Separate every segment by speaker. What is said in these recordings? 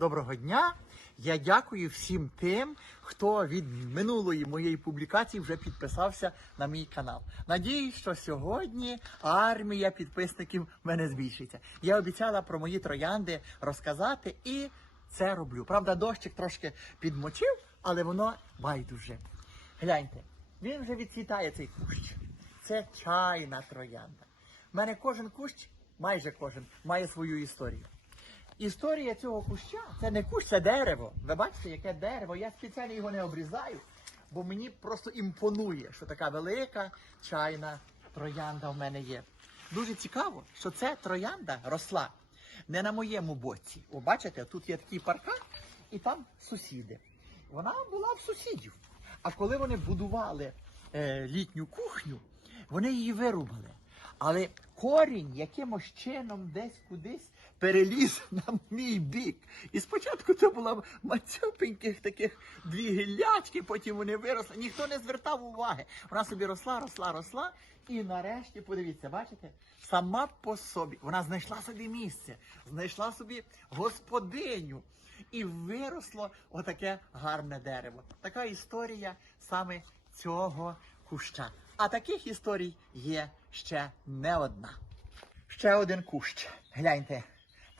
Speaker 1: Доброго дня! Я дякую всім тим, хто від минулої моєї публікації вже підписався на мій канал. Надіюсь, що сьогодні армія підписників мене збільшиться. Я обіцяла про мої троянди розказати і це роблю. Правда, дощик трошки підмочив, але воно байдуже. Гляньте, він вже відцвітає цей кущ. Це чайна троянда. У мене кожен кущ, майже кожен, має свою історію. Історія цього куща це не кущ, це дерево. Ви бачите, яке дерево. Я спеціально його не обрізаю, бо мені просто імпонує, що така велика чайна троянда в мене є. Дуже цікаво, що ця троянда росла не на моєму боці. О, бачите, тут є такий паркан, і там сусіди. Вона була в сусідів. А коли вони будували е, літню кухню, вони її вирубали. Але корінь якимось чином десь кудись переліз на мій бік. І спочатку це була мацьопеньких таких дві гіллячки, потім вони виросли. Ніхто не звертав уваги. Вона собі росла, росла, росла. І нарешті, подивіться, бачите, сама по собі вона знайшла собі місце, знайшла собі господиню. І виросло отаке гарне дерево. Така історія саме цього куща. А таких історій є ще не одна. Ще один кущ. Гляньте,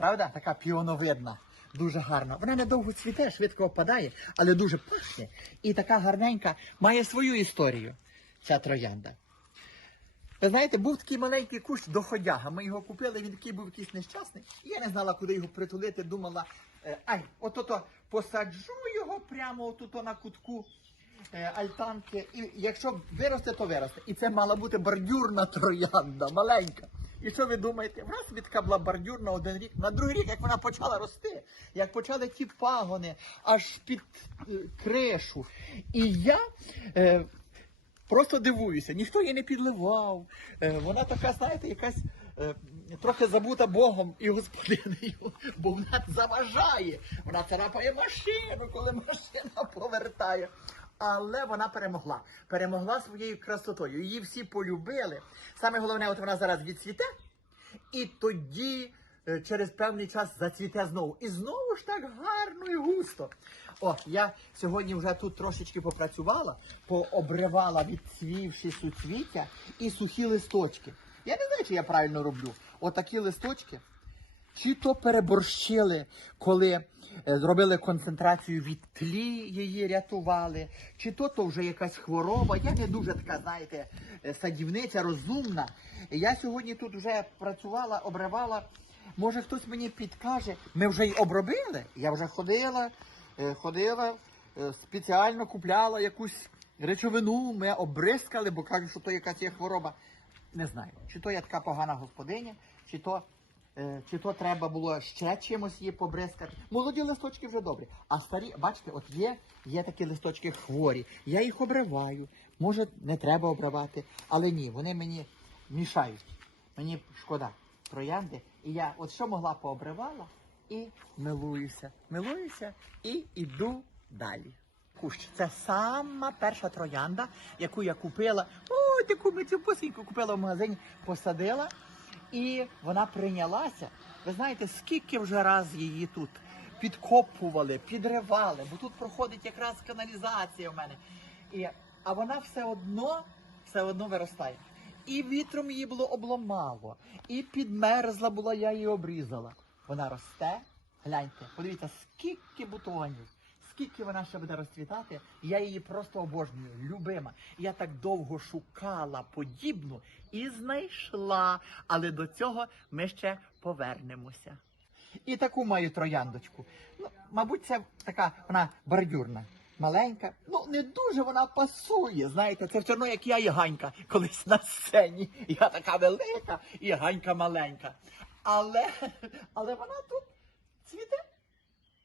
Speaker 1: правда, така піоновидна. Дуже гарна. Вона недовго цвіте, швидко опадає, але дуже пахне. І така гарненька має свою історію. Ця троянда. Ви знаєте, був такий маленький кущ доходяга. Ми його купили, він такий був якийсь нещасний. Я не знала, куди його притулити. Думала, е, ай, ото посаджу його прямо отут на кутку е, альтанки. І якщо виросте, то виросте. І це мала бути бордюрна троянда, маленька. І що ви думаєте? Вона собі така була бордюрна один рік. На другий рік, як вона почала рости, як почали ті пагони аж під е, кришу. І я. Е, Просто дивуюся, ніхто її не підливав. Е, Вона така, знаєте, якась е, трохи забута Богом і господинею, бо вона заважає. Вона царапає машину, коли машина повертає. Але вона перемогла. Перемогла своєю красотою. Її всі полюбили. Саме головне, от вона зараз відцвіте, і тоді е, через певний час зацвіте знову. І знову ж так гарно і густо. О, я сьогодні вже тут трошечки попрацювала, пообривала відцвівші суцвіття і сухі листочки. Я не знаю, чи я правильно роблю. Отакі листочки. Чи то переборщили, коли зробили концентрацію від тлі, її рятували, чи то то вже якась хвороба. Я не дуже така, знаєте, е, садівниця, розумна. Я сьогодні тут вже працювала, обривала. Може хтось мені підкаже, ми вже й обробили. Я вже ходила, е, ходила, е, спеціально купляла якусь речовину, ми обрискали, бо кажуть, що то якась є хвороба. Не знаю, чи то я така погана господиня, чи то, е, чи то треба було ще чимось її побризкати. Молоді листочки вже добрі. А старі, бачите, от є, є такі листочки хворі. Я їх обриваю. Може, не треба обривати, але ні, вони мені мішають. Мені шкода троянди. І я от що могла пообривала і милуюся. Милуюся і йду далі. Кущ. Це сама перша троянда, яку я купила. Ой, таку ми цю посіньку купила в магазині, посадила, і вона прийнялася. Ви знаєте, скільки вже раз її тут підкопували, підривали, бо тут проходить якраз каналізація в мене. І, а вона все одно, все одно виростає. І вітром її було обламало, і підмерзла була, я її обрізала. Вона росте. Гляньте, подивіться, скільки бутонів, скільки вона ще буде розцвітати. Я її просто обожнюю, любима. Я так довго шукала подібну і знайшла. Але до цього ми ще повернемося. І таку маю трояндочку. Ну, мабуть, це така вона бордюрна. Маленька, ну не дуже вона пасує. Знаєте, це все одно, як я і Ганька колись на сцені. Я така велика і Ганька маленька. Але, але вона тут цвіте.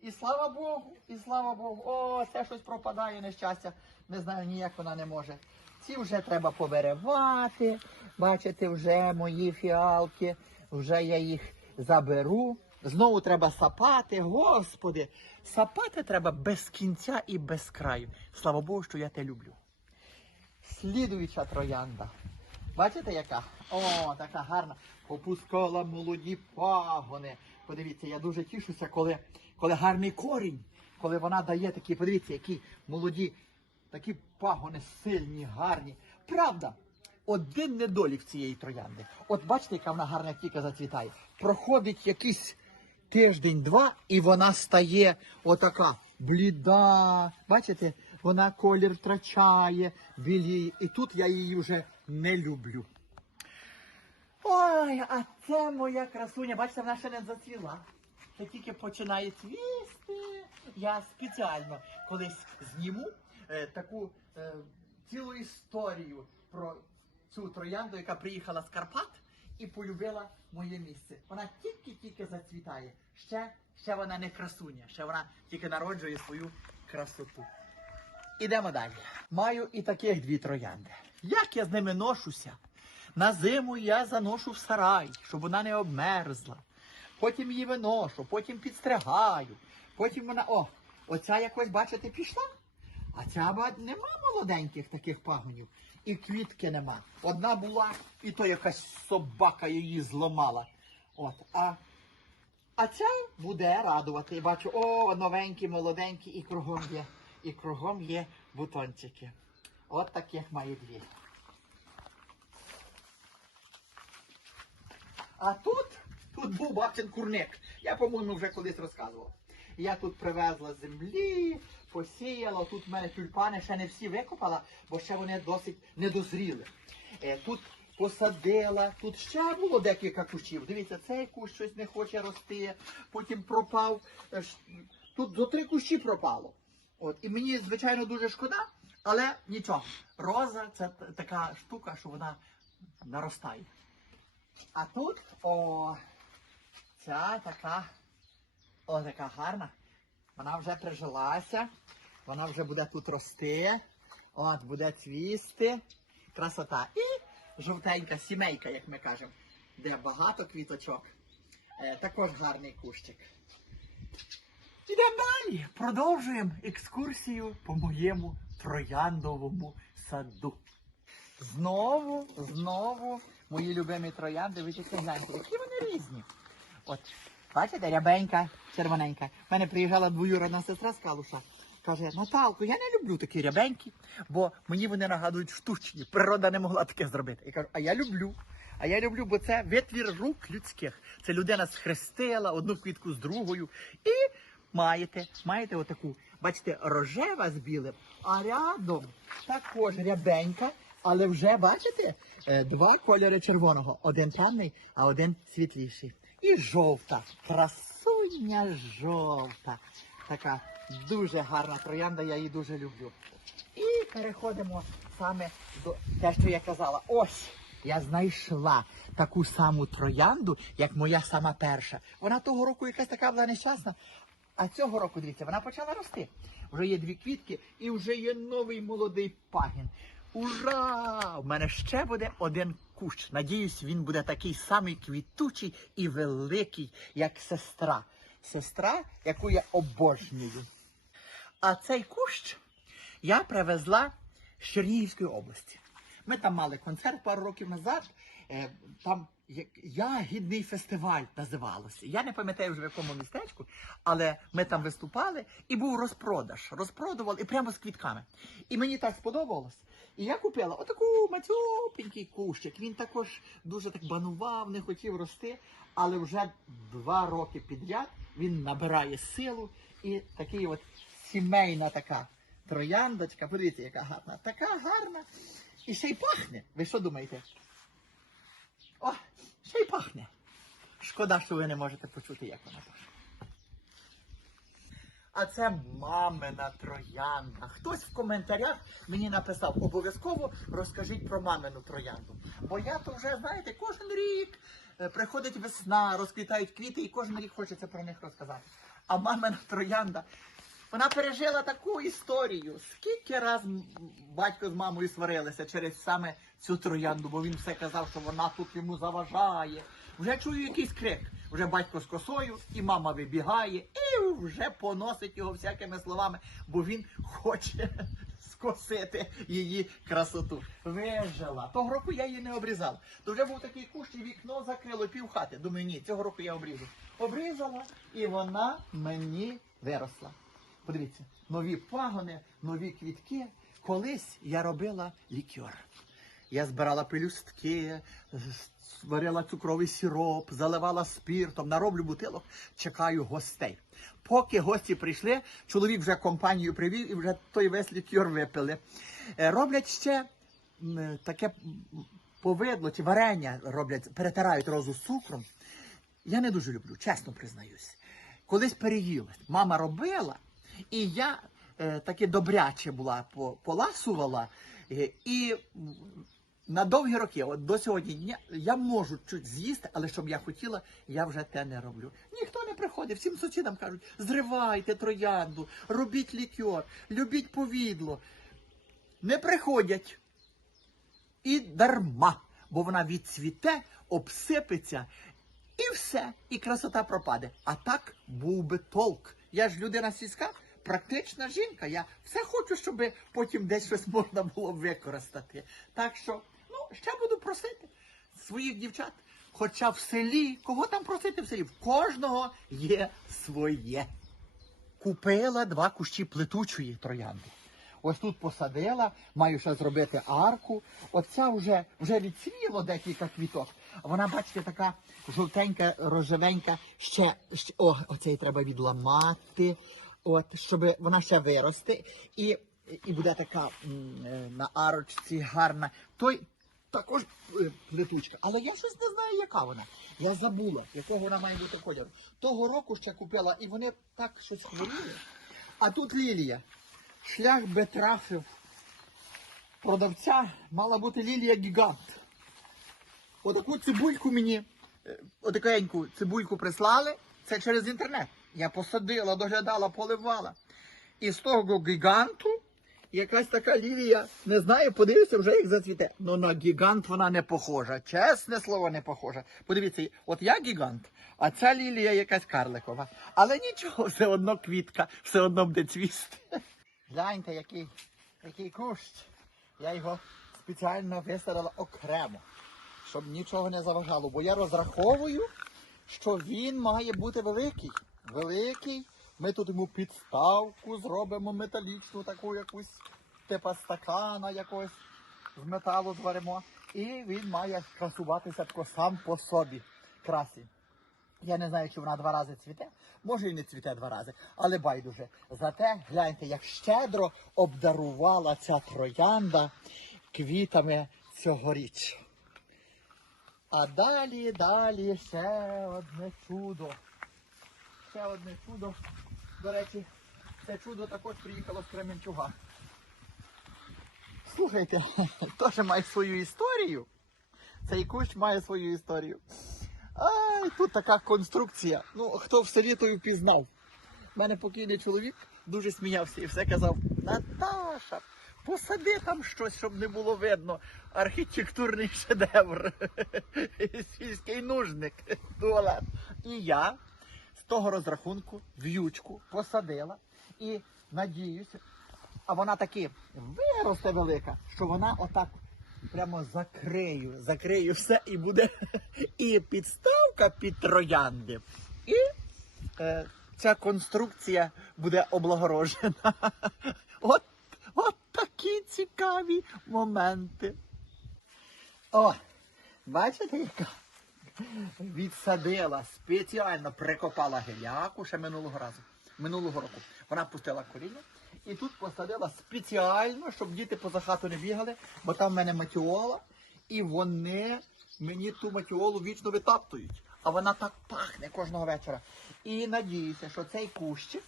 Speaker 1: І слава Богу, і слава Богу. О, це щось пропадає нещастя. Не знаю, ніяк вона не може. Ці вже треба повиривати. Бачите, вже мої фіалки, вже я їх заберу. Знову треба сапати, господи. Сапати треба без кінця і без краю. Слава Богу, що я те люблю. Слідуюча троянда. Бачите, яка? О, така гарна. Попускала молоді пагони. Подивіться, я дуже тішуся, коли коли гарний корінь, коли вона дає такі, подивіться, які молоді, такі пагони сильні, гарні. Правда, один недолік цієї троянди. От бачите, яка вона гарна тільки зацвітає. Проходить якийсь тиждень-два, і вона стає отака бліда. Бачите, вона колір втрачає, біліє. І тут я її вже не люблю. Ой, а це моя красуня, бачите, вона ще не зацвіла. Це тільки починає цвісти. Я спеціально колись зніму е, таку е, цілу історію про цю троянду, яка приїхала з Карпат і полюбила моє місце. Вона тільки-тільки зацвітає. Ще, ще вона не красуня, ще вона тільки народжує свою красоту. Ідемо далі. Маю і таких дві троянди. Як я з ними ношуся? На зиму я заношу в сарай, щоб вона не обмерзла. Потім її виношу, потім підстригаю. Потім вона. О, оця якось, бачите, пішла. А ця нема молоденьких таких пагонів. І квітки нема. Одна була, і то якась собака її зламала. От, а, а ця буде радувати. Бачу, о, новенькі, молоденькі, і кругом є. І кругом є бутончики. От таких маю дві. А тут, тут був бабчин курник. Я, по-моєму, вже колись розказував. Я тут привезла землі, посіяла. Тут в мене тюльпани ще не всі викопала, бо ще вони досить недозріли. Е, тут посадила, тут ще було декілька кущів. Дивіться, цей кущ щось не хоче рости, потім пропав. Е, Тут до три кущі пропало. От, і мені, звичайно, дуже шкода, але нічого. Роза це така штука, що вона наростає. А тут, о, ця така, о, така гарна. Вона вже прижилася, вона вже буде тут рости, от, буде цвісти. Красота. І жовтенька сімейка, як ми кажемо, де багато квіточок. Е, також гарний кущик. Ідемо далі. Продовжуємо екскурсію по моєму трояндовому саду. Знову, знову мої любимі троянди, ви тільки гляньте, які вони різні. От, бачите, рябенька, червоненька. В мене приїжджала двоюродна сестра з Калуша. Каже, Наталко, я не люблю такі рябенькі, бо мені вони нагадують штучні. Природа не могла таке зробити. Я кажу, а я люблю. А я люблю, бо це витвір рук людських. Це людина схрестила одну квітку з другою. І маєте, маєте отаку, бачите, рожева з білим, а рядом також рябенька, але вже бачите, е, два кольори червоного. Один темний, а один світліший. І жовта, красуня жовта. Така дуже гарна троянда, я її дуже люблю. І переходимо саме до те, що я казала. Ось я знайшла таку саму троянду, як моя сама перша. Вона того року якась така була нещасна. А цього року, дивіться, вона почала рости. Вже є дві квітки і вже є новий молодий пагін. Ура! У мене ще буде один кущ. Надіюсь, він буде такий самий квітучий і великий, як сестра. Сестра, яку я обожнюю. А цей кущ я привезла з Чернігівської області. Ми там мали концерт пару років назад. е, Там ягідний фестиваль називалося. Я не пам'ятаю вже в якому містечку, але ми там виступали і був розпродаж. Розпродували і прямо з квітками. І мені так сподобалось. І я купила отаку матюпенький кущик. Він також дуже так банував, не хотів рости, але вже два роки підряд він набирає силу і такий от сімейна така трояндочка. Подивіться, яка гарна. Така гарна. І ще й пахне. Ви що думаєте? Ще й пахне. Шкода, що ви не можете почути, як вона пахне. А це мамина троянда. Хтось в коментарях мені написав, обов'язково розкажіть про мамину троянду. Бо я то вже, знаєте, кожен рік е, приходить весна, розквітають квіти, і кожен рік хочеться про них розказати. А мамина троянда, вона пережила таку історію. Скільки раз батько з мамою сварилися через саме цю троянду, бо він все казав, що вона тут йому заважає. Вже чую якийсь крик. Вже батько з косою, і мама вибігає, і вже поносить його всякими словами, бо він хоче скосити її красоту. Вижила. Того року я її не обрізала. То вже був такий кущ, і вікно закрило пів хати. Думаю, ні, цього року я обріжу. Обрізала, і вона мені виросла. Подивіться, нові пагони, нові квітки. Колись я робила лікер. Я збирала пелюстки, варила цукровий сироп, заливала спиртом, нароблю бутилок, чекаю гостей. Поки гості прийшли, чоловік вже компанію привів і вже той весь лікер випили. Е, Роблять ще таке повидло чи варення роблять, перетирають розу з цукром. Я не дуже люблю, чесно признаюсь. Колись переїла. Мама робила, і я е, таки добряче була, по- поласувала. Е, і на довгі роки, от до сьогодні дня, я можу чуть з'їсти, але щоб я хотіла, я вже те не роблю. Ніхто не приходить, всім сусідам кажуть, зривайте троянду, робіть лікер, любіть повідло. Не приходять. І дарма, бо вона відцвіте, обсипеться, і все, і красота пропаде. А так був би толк. Я ж людина сільська, практична жінка. Я все хочу, щоб потім десь щось можна було використати. Так що, ну, ще буду просити своїх дівчат. Хоча в селі, кого там просити в селі? В кожного є своє. Купила два кущі плетучої троянди. Ось тут посадила, маю ще зробити арку. Оця вже, вже відцвіло декілька квіток. Вона, бачите, така жовтенька, рожевенька, ще, ще о, оцей треба відламати, от, щоб вона ще виросте. І, і буде така е, на арочці гарна. Той також е, плетучка. Але я щось не знаю, яка вона. Я забула, якого вона має бути кольору. Того року ще купила, і вони так щось хворіли. А тут лілія. Шлях би трафив продавця, мала бути лілія гігант. Отаку цибульку мені, е, отакеньку цибульку прислали, це через інтернет. Я посадила, доглядала, поливала. І з того гіганту якась така лілія, не знаю, подивися вже як зацвіте. Ну на гігант вона не похожа. Чесне слово, не похожа. Подивіться, от я гігант, а ця лілія якась карликова. Але нічого, все одно квітка, все одно буде цвісти. Гляньте, який, який кущ. Я його спеціально висадила окремо, щоб нічого не заважало. Бо я розраховую, що він має бути великий. Великий. Ми тут йому підставку зробимо металічну, таку якусь, типа стакана якогось з металу зваримо. І він має красуватися тако сам по собі. Красі. Я не знаю, чи вона два рази цвіте, може і не цвіте два рази, але байдуже. Зате гляньте, як щедро обдарувала ця троянда квітами цьогоріч. А далі, далі ще одне чудо. Ще одне чудо. До речі, це чудо також приїхало з Кременчуга. Слухайте, теж має свою історію. Цей кущ має свою історію. Ай, тут така конструкція. Ну, хто в селі, той впізнав. У мене покійний чоловік дуже сміявся і все казав: Наташа, посади там щось, щоб не було видно. Архітектурний шедевр. Сільський нужник. Туалет. І я того розрахунку в'ючку посадила і надіюся, а вона таки виросте велика, що вона отак прямо закрию, закрию все і буде і підставка під троянди, і е, ця конструкція буде облагорожена. От, от такі цікаві моменти. О, бачите, яка? Відсадила, спеціально прикопала геляку ще минулого разу. Минулого року. Вона пустила коріння і тут посадила спеціально, щоб діти поза хату не бігали, бо там в мене матіола, і вони мені ту матіолу вічно витаптують. А вона так пахне кожного вечора. І надіюся, що цей кущик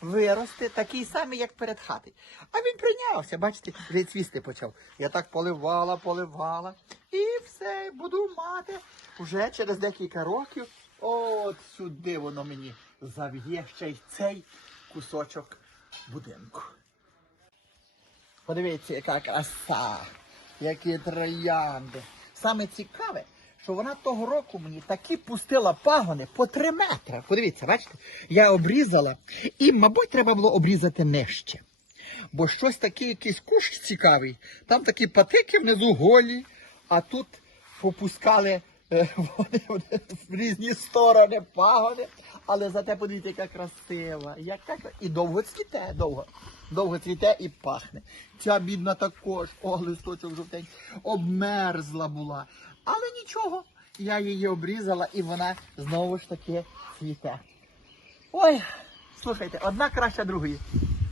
Speaker 1: виросте такий самий, як перед хати. А він прийнявся, бачите, вже цвісти почав. Я так поливала, поливала. І все, буду мати вже через декілька років. От сюди воно мені зав'є ще й цей кусочок будинку. Подивіться, яка краса, які троянди. Саме цікаве, що вона того року мені такі пустила пагони по три метри. Подивіться, бачите? Я обрізала, і, мабуть, треба було обрізати нижче. бо щось таке, якийсь кущ цікавий. Там такі патики внизу голі, а тут попускали е, вони в різні сторони пагони. Але зате подивіться, яка красива. Яка... І довго цвіте, довго. Довго цвіте і пахне. Ця бідна також, о, листочок жовтенький, обмерзла була. Але нічого, я її обрізала і вона знову ж таки цвіте. Ой, слухайте, одна краща другої.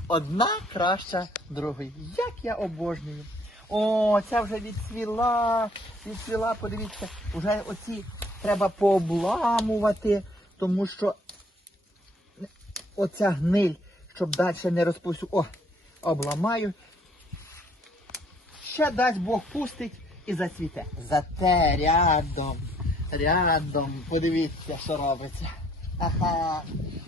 Speaker 1: Одна краща другої. Як я обожнюю. О, ця вже відцвіла, відцвіла, подивіться, вже оці треба пообламувати, тому що оця гниль, щоб далі не розпустив. О, обламаю. Ще дасть Бог пустить і зацвіте. Зате рядом, рядом, подивіться, що робиться. Ага,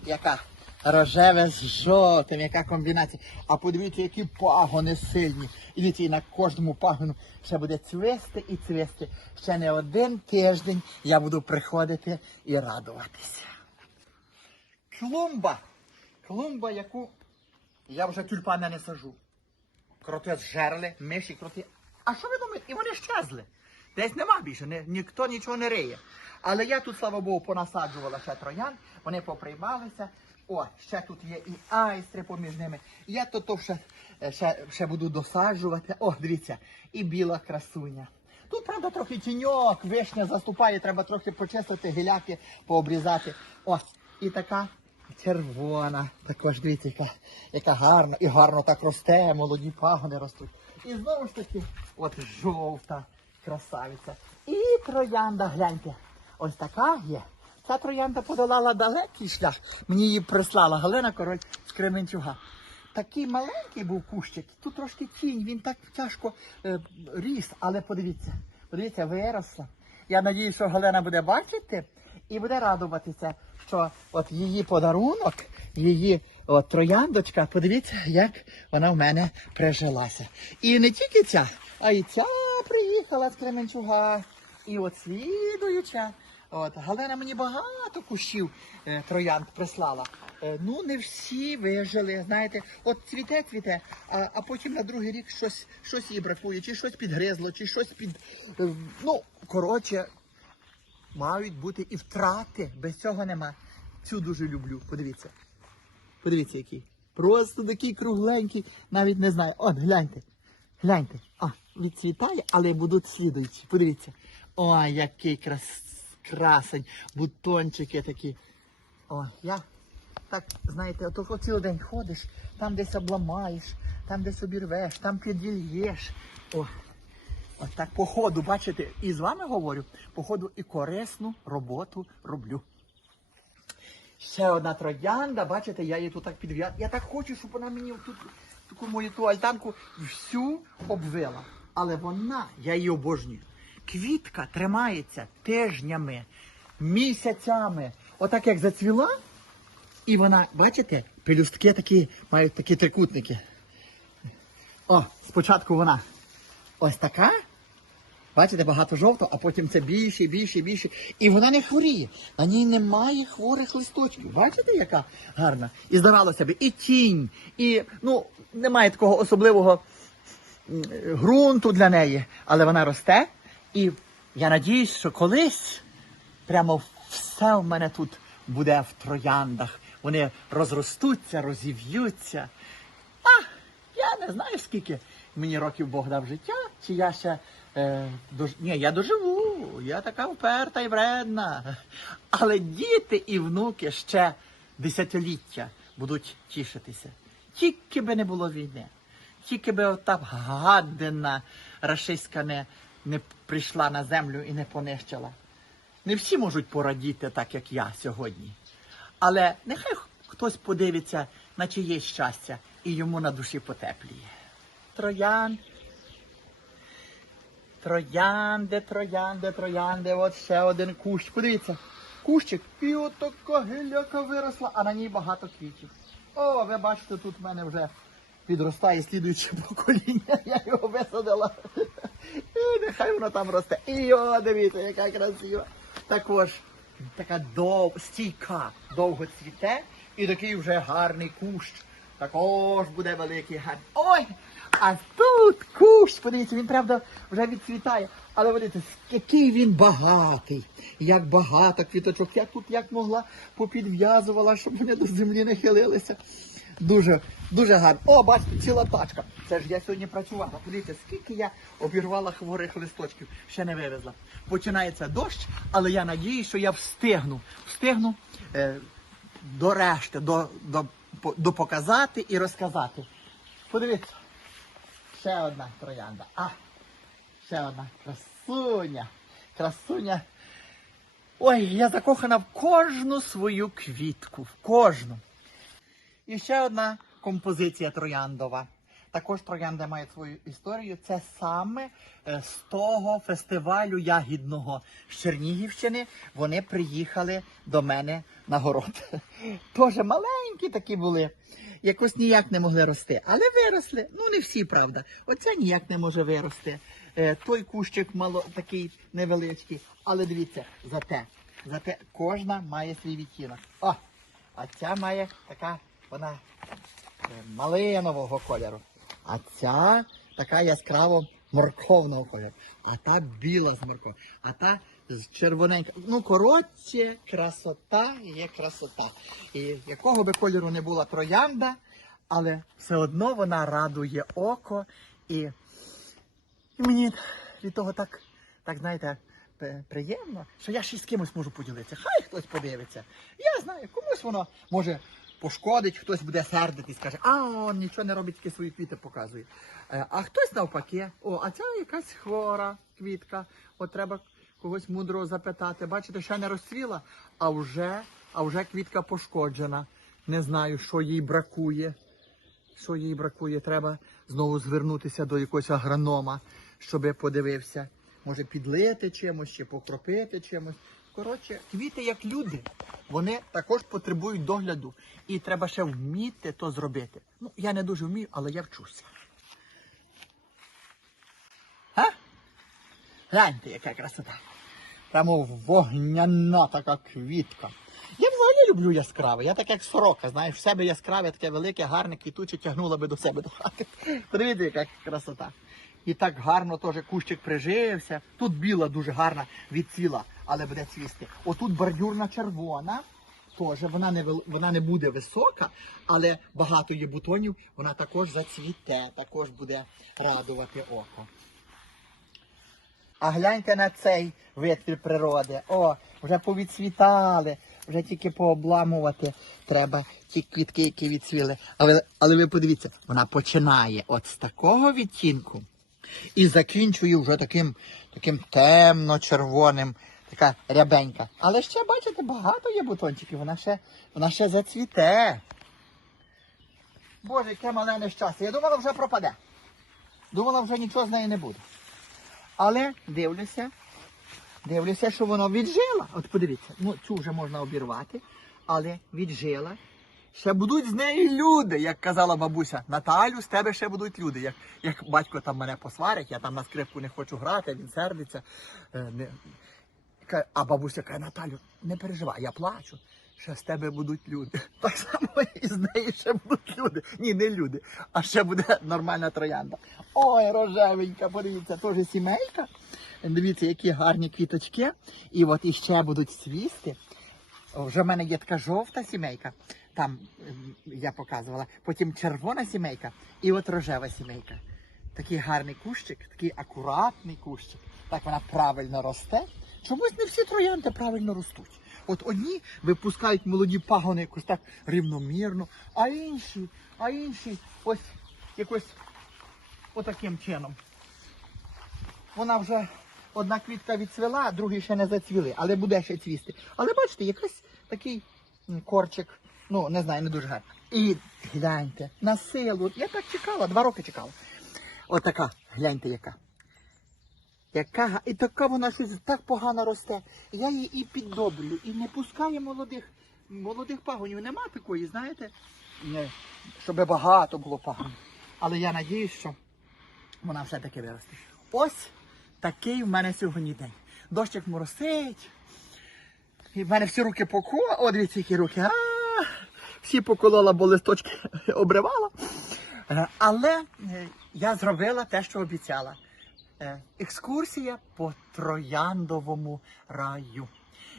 Speaker 1: яка рожеве з жовтим, яка комбінація. А подивіться, які пагони сильні. І дивіться, і на кожному пагону ще буде цвісти і цвісти. Ще не один тиждень я буду приходити і радуватися. Клумба. Клумба, яку я вже тюльпана не сажу. Кроти зжерли, миші кроти. А що ви думаєте? І вони щезли. Десь нема більше, ні, ніхто нічого не риє. Але я тут, слава Богу, понасаджувала ще троян, вони поприймалися. О, ще тут є і айстри поміж ними. Я то, то ще, ще, ще буду досаджувати. О, дивіться, і біла красуня. Тут, правда, трохи тіньок, вишня заступає, треба трохи почистити, гіляки пообрізати. О, і така червона. Також дивіться, яка, яка гарна. І гарно так росте, молоді пагони ростуть. І знову ж таки, от жовта красавиця. І троянда, гляньте, ось така є. Ця троянда подолала далекий шлях. Мені її прислала Галина Король з Кременчуга. Такий маленький був кущик, тут трошки тінь, він так тяжко е, ріс, але подивіться, подивіться, виросла. Я надію, що Галина буде бачити і буде радуватися, що от її подарунок, її от, трояндочка, подивіться, як вона в мене прижилася. І не тільки ця, а й ця приїхала з Кременчуга, і от слідуюча. От, Галина мені багато кущів е, троянд прислала. Е, ну, не всі вижили. Знаєте, от цвіте, цвіте, а, а потім на другий рік щось, щось їй бракує, чи щось підгризло, чи щось під. е, ну, коротше, мають бути і втрати. Без цього нема. Цю дуже люблю. Подивіться. Подивіться, який. Просто такий кругленький, навіть не знаю. От, гляньте. Гляньте. А, відцвітає, але будуть слідуючі. Подивіться. Ой, який крас... красень. Бутончики такі. О, я так, знаєте, отого цілий день ходиш, там десь обламаєш, там десь обірвеш, там підільєш. О, От так по ходу, бачите, і з вами говорю, по ходу і корисну роботу роблю. Ще одна троянда, бачите, я її тут так підв'язую. Я так хочу, щоб вона мені тут таку мою ту всю обвила. Але вона, я її обожнюю. Квітка тримається тижнями, місяцями. Отак як зацвіла, і вона, бачите, пелюстки такі мають такі трикутники. О, спочатку вона ось така. Бачите, багато жовтого, а потім це більше, більше, більше. І вона не хворіє. На ній немає хворих листочків. Бачите, яка гарна? І здавалося б, і тінь, і ну, немає такого особливого ґрунту для неї, але вона росте. І я надіюсь, що колись прямо все в мене тут буде в трояндах. Вони розростуться, розів'ються. А, я не знаю, скільки мені років Бог дав життя, чи я ще. Е, дож... Ні, я доживу, я така вперта і вредна. Але діти і внуки ще десятиліття будуть тішитися. Тільки би не було війни, тільки би ота гадина рашиська не, не прийшла на землю і не понищила. Не всі можуть порадіти так, як я сьогодні. Але нехай хтось подивиться на чиє щастя і йому на душі потепліє. Троян. Троянди, троянди, троянди, от ще один кущ. Подивіться, кущик, і от така гиляка виросла, а на ній багато квітів. О, ви бачите, тут в мене вже підростає слідуюче покоління, я його висадила. І нехай воно там росте. І о, дивіться, яка красива. Також така дов... стійка, довго цвіте, і такий вже гарний кущ. також буде великий гарний. Ой! А тут кущ, подивіться, він правда вже відцвітає. Але подивіться, який він багатий, як багато квіточок. Я тут як могла попідв'язувала, щоб вони до землі не хилилися. Дуже, дуже гарно. О, бачите, ціла тачка. Це ж я сьогодні працювала. Подивіться, скільки я обірвала хворих листочків, ще не вивезла. Починається дощ, але я надію, що я встигну. Встигну е, до решти, до, до, до показати і розказати. Подивіться, ще одна троянда. А, ще одна красуня. Красуня. Ой, я закохана в кожну свою квітку, в кожну. І ще одна композиція трояндова. Також троянда має свою історію. Це саме е, з того фестивалю ягідного з Чернігівщини. Вони приїхали до мене на город. Тоже маленькі такі були. Якось ніяк не могли рости. Але виросли. Ну не всі, правда. Оця ніяк не може вирости. Е, Той кущик мало такий невеличкий. Але дивіться, зате, зате кожна має свій відтінок. О! А ця має така, вона е, малинового кольору. А ця така яскраво морковного кольору. А та біла з морков. А та з червоненька. Ну, коротше, красота є красота. І якого би кольору не була троянда, але все одно вона радує око. І, і мені від того так, так знаєте, приємно, що я ще з кимось можу поділитися. Хай хтось подивиться. Я знаю, комусь воно може пошкодить, хтось буде сердитись, скаже, а он нічого не робить, тільки свої квіти показує. Е, А хтось навпаки, о, а ця якась хвора квітка. От треба когось мудрого запитати. Бачите, ще не розцвіла, а вже, а вже квітка пошкоджена. Не знаю, що їй бракує. Що їй бракує, треба знову звернутися до якогось агронома, щоб подивився. Може підлити чимось чи покропити чимось. Коротше, квіти як люди, вони також потребують догляду. І треба ще вміти то зробити. Ну, я не дуже вмію, але я вчуся. А? Гляньте, яка красота. Прямо вогняна така квітка. Я взагалі люблю яскраве. Я так як сорока, знаєш, в себе яскраве, таке велике, гарне, квітуче, тягнула би до себе до хати. Подивіться, яка красота. І так гарно теж кущик прижився. Тут біла дуже гарна відцвіла, але буде цвісти. Отут бордюрна червона. Теж вона не вона не буде висока, але багато є бутонів, вона також зацвіте, також буде радувати око. А гляньте на цей витвір природи. О, вже повідцвітали, вже тільки пообламувати треба ті квітки, які відцвіли. Але, але ви подивіться, вона починає от з такого відтінку і закінчує вже таким, таким темно-червоним, така рябенька. Але ще, бачите, багато є бутончиків, вона ще, вона ще зацвіте. Боже, яке мале нещастя. Я думала, вже пропаде. Думала, вже нічого з неї не буде. Але дивлюся, дивлюся, що воно віджило. От подивіться, ну цю вже можна обірвати, але віджила. Ще будуть з неї люди, як казала бабуся. Наталю, з тебе ще будуть люди. Як, як батько там мене посварить, я там на скрипку не хочу грати, він сердиться. Е, не... А бабуся каже, Наталю, не переживай, я плачу. Ще з тебе будуть люди. Так само і з неї ще будуть люди. Ні, не люди, а ще буде нормальна троянда. Ой, рожевенька, подивіться, теж сімейка. Дивіться, які гарні квіточки. І от іще будуть свісти. Вже в мене є така жовта сімейка, там ем, я показувала, потім червона сімейка і от рожева сімейка. Такий гарний кущик, такий акуратний кущик. Так вона правильно росте. Чомусь не всі троянди правильно ростуть. От одні випускають молоді пагони якось так рівномірно, а інші, а інші ось якось отаким чином. Вона вже одна квітка відцвіла, другі ще не зацвіли, але буде ще цвісти. Але бачите, якийсь такий корчик, ну не знаю, не дуже гарний. І гляньте, на силу. Я так чекала, два роки чекала. Отака, гляньте, яка. Яка і така вона щось так погано росте. Я її і піддобрюю, і не пускає молодих. Молодих пагонів нема такої, знаєте, не, щоб багато було пагонів. Але я надіюсь, що вона все-таки виросте. Ось такий в мене сьогодні день. Дощик моросить. І в мене всі руки поко. О, дивіться, які руки. А, всі поколола, бо листочки обривала. Е, Але е, я зробила те, що обіцяла. Е, Екскурсія по трояндовому раю.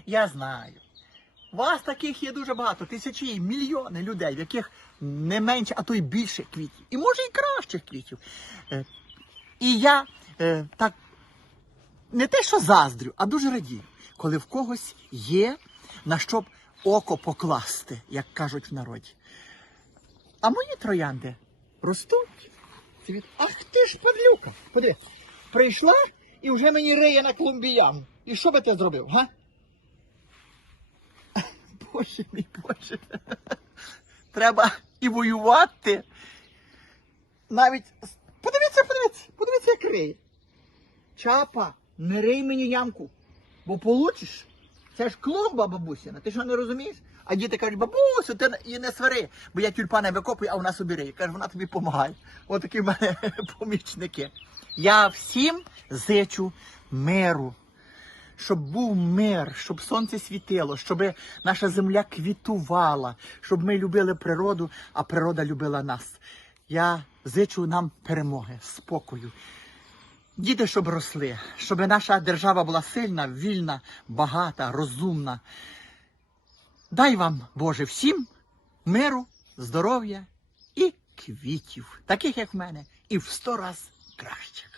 Speaker 1: Я знаю. Вас таких є дуже багато, тисячі, мільйони людей, в яких не менше, а то й більше квітів. І може і кращих квітів. І я так не те, що заздрю, а дуже радію, коли в когось є на що б око покласти, як кажуть в народі. А мої троянди ростуть. Ах ти ж падлюка! Ходи, прийшла і вже мені риє на клумбі яму. І що би ти зробив, га? Боже мій Боже. Треба і воювати. Навіть. Подивіться, подивіться, подивіться, як риє. Чапа, не рий мені ямку, бо получиш. Це ж клумба бабусіна, ти що не розумієш? А діти кажуть, бабусю, ти її не свари, бо я тюльпани викопую, а вона собі риє. Каже, вона тобі допомагає. Отакі в мене помічники. Я всім зичу миру. Щоб був мир, щоб сонце світило, щоб наша земля квітувала, щоб ми любили природу, а природа любила нас. Я зичу нам перемоги, спокою. Діти, щоб росли, щоб наша держава була сильна, вільна, багата, розумна. Дай вам, Боже, всім миру, здоров'я і квітів, таких як в мене, і в сто раз кращих.